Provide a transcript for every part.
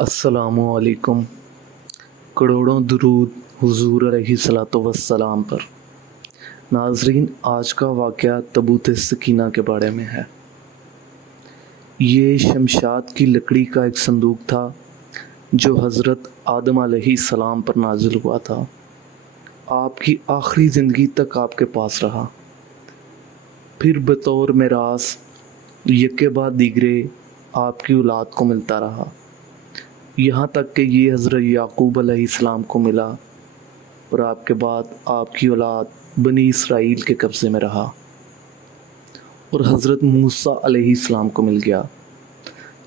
अस्सलाम वालेकुम। करोड़ों दुरूद हुजूर अलैहिस्सलातु वस्सलाम पर। नाज़रीन, आज का वाक़या तबूत सकीना के बारे में है। ये शमशाद की लकड़ी का एक संदूक था जो हज़रत आदम अलैहिस्सलाम पर नाजिल हुआ था। आपकी आखिरी ज़िंदगी तक आपके पास रहा। फिर बतौर मिरास यके बाद दीगरे आपकी औलाद को मिलता रहा, यहाँ तक कि ये हज़रत याकूब अलैहिस्सलाम को मिला और आपके बाद आपकी औलाद बनी इसराइल के कब्ज़े में रहा और हज़रत मूसा अलैहिस्सलाम को मिल गया।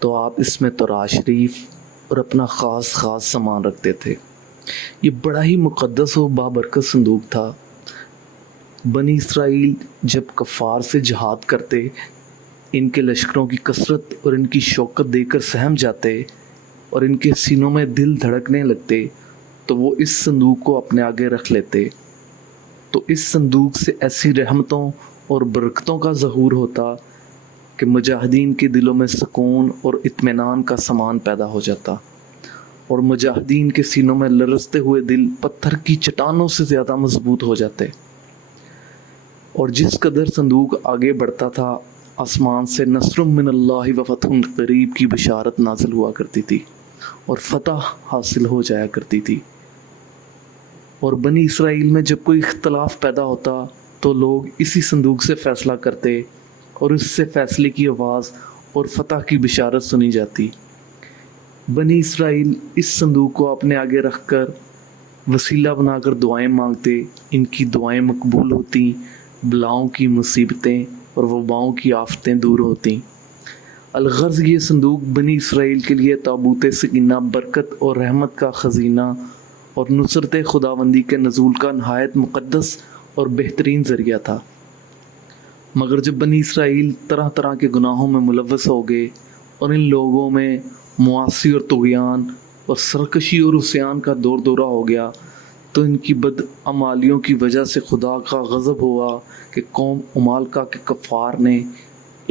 तो आप इसमें तौरात शरीफ और अपना ख़ास सामान रखते थे। ये बड़ा ही मुक़द्दस और बाबरकत संदूक था। बनी इसराइल जब कफ़ार से जहाद करते, इनके लश्करों की कसरत और इनकी शौकत देखकर सहम जाते और इनके सीनों में दिल धड़कने लगते, तो वो इस संदूक को अपने आगे रख लेते। तो इस संदूक से ऐसी रहमतों और बरकतों का ज़हूर होता कि मुजाहिदीन के दिलों में सुकून और इत्मीनान का सामान पैदा हो जाता और मुजाहिदीन के सीनों में लरजते हुए दिल पत्थर की चट्टानों से ज़्यादा मजबूत हो जाते। और जिस कदर संदूक आगे बढ़ता था, आसमान से नस्रुम मिनल्लाहि व फतहुन करीब की बशारत नाजिल हुआ करती थी और फतह हासिल हो जाया करती थी। और बनी इसराइल में जब कोई इख्तलाफ पैदा होता तो लोग इसी संदूक से फ़ैसला करते और इससे फ़ैसले की आवाज़ और फतह की बशारत सुनी जाती। बनी इसराइल इस संदूक को अपने आगे रख कर वसीला बनाकर दुआएं मांगते। इनकी दुआएं मकबूल होती, बलाओं की मुसीबतें और वबाओं की आफतें दूर होती। अलगर्ज़ ये संदूक बनी इसराइल के लिए ताबूत सकीना, बरकत और रहमत का ख़ज़ीना और नुसरत खुदाबंदी के नज़ूल का नहायत मुक़द्दस और बेहतरीन ज़रिया था। मगर जब बनी इसराइल तरह तरह के गुनाहों में मुलव्वस हो गए और इन लोगों में मुआसी और तुग़यान और सरकशी और उस्यान का दौर दौरा हो गया, तो इनकी बदअमालियों की वजह से खुदा का गज़ब हुआ कि कौम उमालका के कफ़ार ने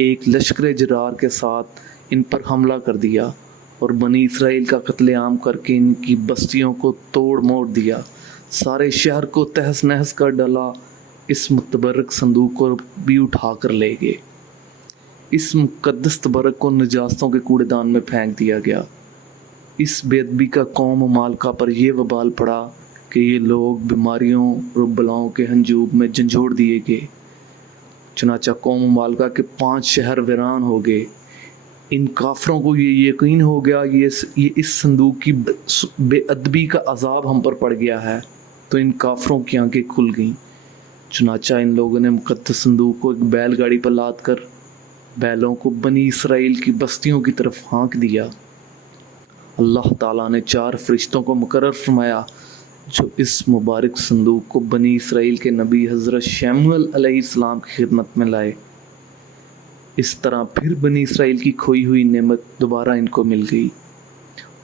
एक लश्कर जरार के साथ इन पर हमला कर दिया और बनी इसराइल का कत्लेआम करके इनकी बस्तियों को तोड़ मोड़ दिया। सारे शहर को तहस नहस कर डाला। इस मुतबरक संदूक को भी उठा कर ले गए। इस मुक़द्दस तबरक को नजास्तों के कूड़ेदान में फेंक दिया गया। इस बेअदबी का कौम मालका पर यह वबाल पड़ा कि ये लोग बीमारियों और बलाओं के हंजूब में झंझोड़ दिए गए। चुनाचा कौम मालका के 5 शहर वीरान हो गए। इन काफरों को ये यकीन हो गया ये इस संदूक की बेअदबी का अजाब हम पर पड़ गया है, तो इन काफरों की आंखें खुल गईं। चुनाचा इन लोगों ने मुक़द्दस संदूक को एक बैलगाड़ी पर लाद कर बैलों को बनी इसराइल की बस्तियों की तरफ हाँक दिया। अल्लाह ताला ने 4 फरिश्तों को मुकर्रर फरमाया जो इस मुबारक संदूक को बनी इसराइल के नबी हज़रत शमूएल अलैहिस्सलाम की खिदमत में लाए। इस तरह फिर बनी इसराइल की खोई हुई नेमत दोबारा इनको मिल गई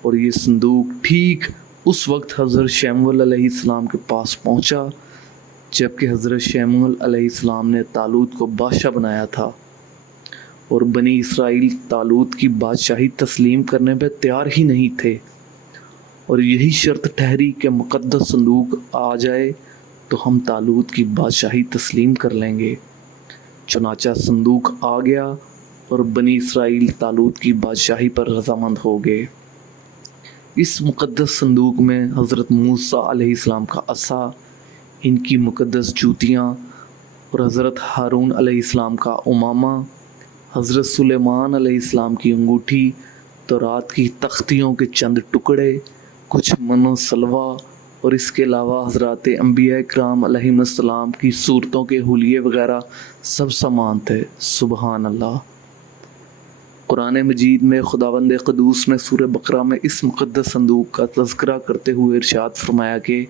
और ये संदूक ठीक उस वक्त हज़रत शमूएल अलैहिस्सलाम के पास पहुंचा जबकि हज़रत शमूएल अलैहिस्सलाम ने तालूत को बादशाह बनाया था और बनी इसराइल तालूत की बादशाही तस्लीम करने पर तैयार ही नहीं थे। और यही शर्त ठहरी कि मुक़द्दस संदूक आ जाए तो हम तालूत की बादशाही तस्लीम कर लेंगे। चुनाचा संदूक आ गया और बनी इसराइल तालूत की बादशाही पर रज़ामंद हो गए। इस मुक़द्दस संदूक में हज़रत मूसा अलैहिस्सलाम का असा, इनकी मुक़द्दस जूतियाँ और हज़रत हारून अलैहिस्सलाम का उमामा, हज़रत सुलेमान अलैहिस्सलाम की अंगूठी, तौरात की तख्तियों के चंद टुकड़े, कुछ मनो सलवा और इसके अलावा हज़रात अंबिया इकराम अलैहिमुस्सलाम की सूरतों के हुलिये वग़ैरह सब सामान थे। सुबहान अल्लाह। कुरान मजीद में खुदावंद क़ुद्दूस ने सूरह बकरा में इस मुक़द्दस संदूक का तज़किरा करते हुए इरशाद फरमाया कि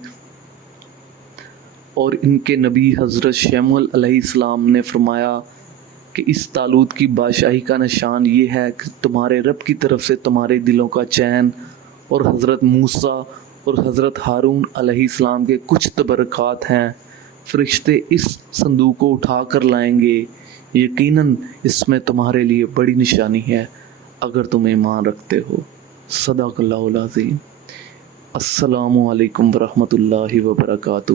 और इनके नबी हज़रत शमूएल अलैहिस्सलाम ने फरमाया कि इस तालूत की बादशाही का निशान ये है कि तुम्हारे रब की तरफ से तुम्हारे दिलों का चैन और हज़रत मूसा और हज़रत हारून अलैहिस्सलाम के कुछ तबरक़ात हैं। फ़रिश्ते इस संदूक को उठा कर लाएंगे। यकीनन इसमें तुम्हारे लिए बड़ी निशानी है अगर तुम ईमान रखते हो। صدق اللہ العظیم۔ السلام علیکم ورحمۃ اللہ وبرکاتہ۔